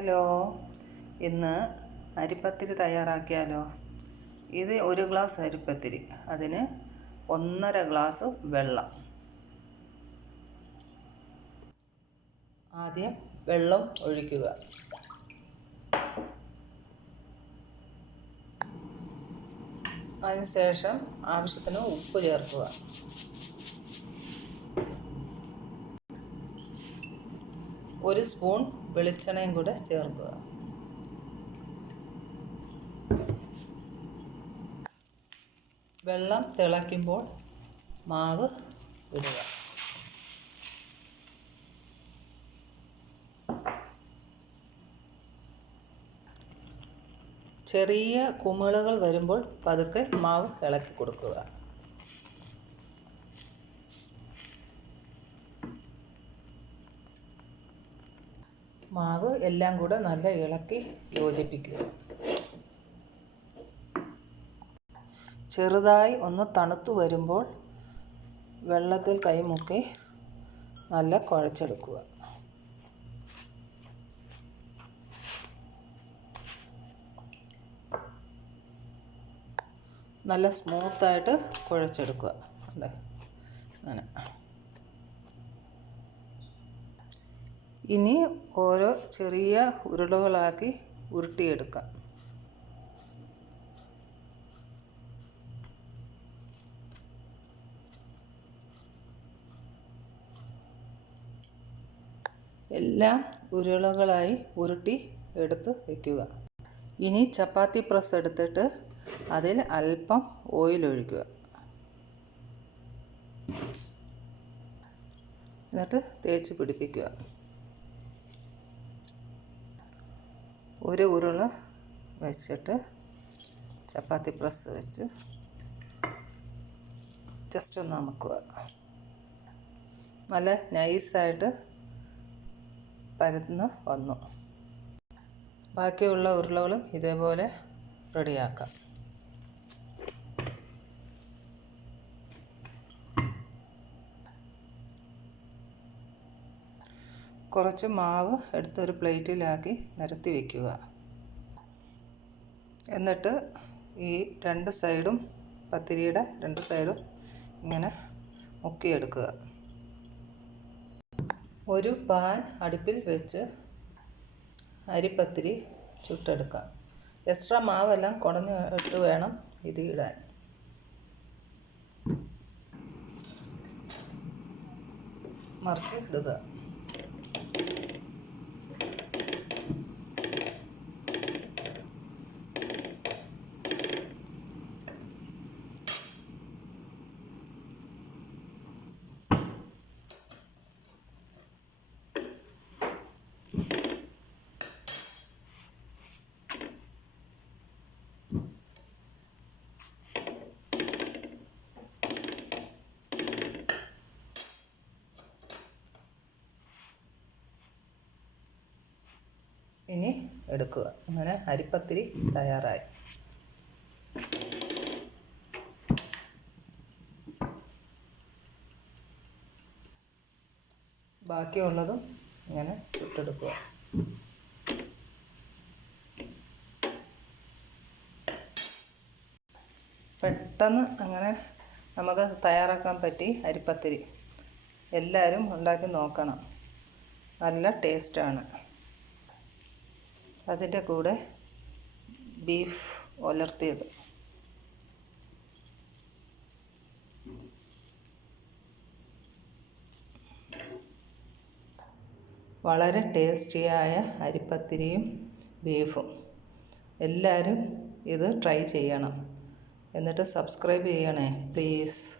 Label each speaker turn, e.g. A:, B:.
A: Hello ഇന്ന് അരിപ്പത്തിരി തയ്യാറാക്കിയാലോ? ഇത് ഒരു ഗ്ലാസ് അരിപ്പത്തിരി അതിന് ഒന്നര ഗ്ലാസ് വെള്ളം. ആദ്യം വെള്ളം ഒഴിക്കുക. അതിനുശേഷം ആവശ്യത്തിന് ഉപ്പ് ചേർക്കുക. ഒരു സ്പൂൺ വെളിച്ചെണ്ണയും കൂടെ ചേർക്കുക. വെള്ളം തിളയ്ക്കുമ്പോൾ മാവ് ഇടുക. ചെറിയ കുമിളകൾ വരുമ്പോൾ പതുക്കെ മാവ് ഇളക്കി കൊടുക്കുക. മാവ് എല്ലാം കൂടെ നല്ല ഇളക്കി യോജിപ്പിക്കുക. ചെറുതായി ഒന്ന് തണുത്തു വരുമ്പോൾ വെള്ളത്തിൽ കൈമുക്കി നല്ല കുഴച്ചെടുക്കുക. നല്ല സ്മൂത്തായിട്ട് കുഴച്ചെടുക്കുക. അല്ലേ? അങ്ങനെ. ഇനി ഓരോ ചെറിയ ഉരുളകളാക്കി ഉരുട്ടിയെടുക്കാം. എല്ലാം ഉരുളകളായി ഉരുട്ടി എടുത്ത് വയ്ക്കുക ഇനി ചപ്പാത്തി പ്രസ് എടുത്തിട്ട് അതിൽ അല്പം ഓയിൽ ഒഴിക്കുക. എന്നിട്ട് തേച്ച് പിടിപ്പിക്കുക. ഒരു ഉരുള വെച്ചിട്ട് ചപ്പാത്തി പ്രസ് വെച്ച് ജസ്റ്റ് ഒന്ന് അമക്കുക. നല്ല നൈസായിട്ട് പരന്ന് വന്നു. ബാക്കിയുള്ള ഉരുളകളും ഇതേപോലെ റെഡിയാക്കാം കുറച്ച് മാവ് എടുത്തൊരു പ്ലേറ്റിലാക്കി നിരത്തി വയ്ക്കുക എന്നിട്ട് ഈ രണ്ട് സൈഡും പത്തിരിയുടെ രണ്ട് സൈഡും ഇങ്ങനെ മുക്കിയെടുക്കുക. ഒരു പാൻ അടുപ്പിൽ വെച്ച് അരിപ്പത്തിരി ചുട്ടെടുക്കുക എക്സ്ട്രാ മാവെല്ലാം കുടഞ്ഞ് ഇട്ട് വേണം ഇത് ഇടാൻ. മറിച്ച് ഇടുക. ഇനി എടുക്കുക. അങ്ങനെ അരിപ്പത്തിരി തയ്യാറായി. ബാക്കിയുള്ളതും ഇങ്ങനെ ചുട്ടെടുക്കുക പെട്ടെന്ന് അങ്ങനെ നമുക്ക് തയ്യാറാക്കാൻ പറ്റി അരിപ്പത്തിരി. എല്ലാവരും ഉണ്ടാക്കി നോക്കണം. നല്ല ടേസ്റ്റാണ്. അതിന്റെ കൂടെ ബീഫ് ഉലർത്തിയത് വളരെ ടേസ്റ്റിയായ അരിപ്പത്തിരിയും ബീഫും എല്ലാവരും ഇത് ട്രൈ ചെയ്യണം. എന്നിട്ട് സബ്സ്ക്രൈബ് ചെയ്യണേ പ്ലീസ്